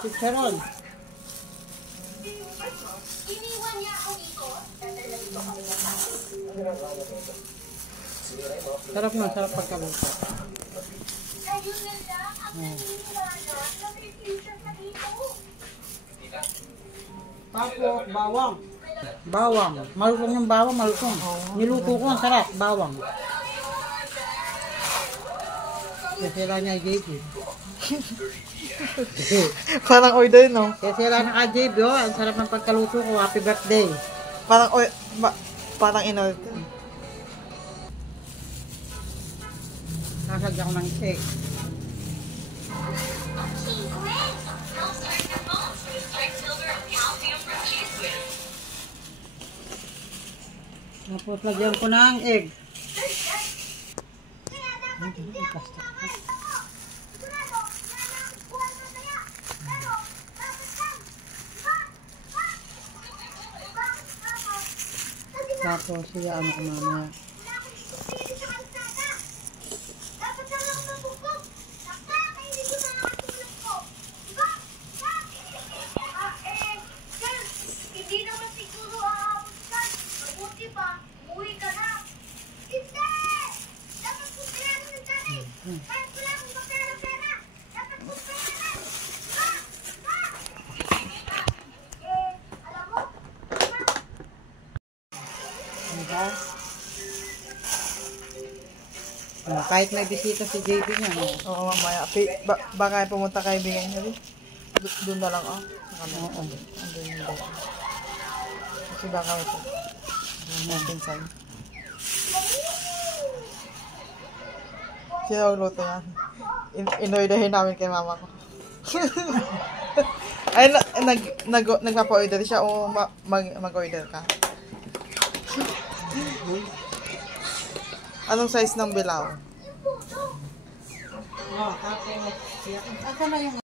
Chicharon. Iniwan niya ako dito. Sarap na, sarap pagkaluto. Ayun na lang. Ang naniniwala na may future na dito. Tapos, bawang. Bawang. Malutong yung bawang, malutong. Niluto ko, ang sarap. Bawang. Kasira niya yung JB. Parang order, no? Kasira na ka JB, oh. Ang sarap ng pagkaluto ko. Happy birthday. Parang parang in-order. Sasagyan ko ng egg. Cheese whiz. Help start your bones with straight silver and calcium from Cheese Whiz. Tapos lagyan ko ng egg. Kaya dapat hindi ako kumakain. Sigurado, wala na ang buwan mamaya. Pero, bakit lang? Bakit, Papa? Kasi nga, Tapos siya ano ko mamaya. wala akong isipili sa kalsada. Dapat lang ako mabugbog. Sakta, kaya hindi ko nakakatulog ko. Diba? Sir, hindi naman siguro aabot ka. Mabuti pa, umuwi ka na. Hindi! Dapat ko kaya ng nanay. Kahit wala akong pera. Dapat ko kaya na. Alam mo, Diba? Kahit may bisita si JB niya, no? Oo, mamaya. Baka pumunta kaibigan niya rin. Doon na lang, oh. Sa kanila. Oo. Andun yung dito. Kasi baka ito. Doon natin sa'yo. Sino ang luto yan? In-orderin namin kay mama ko. Ay, nagpapa-order siya o mag-order ka? Anong size ng bilao? Oh, tapos, asa na yung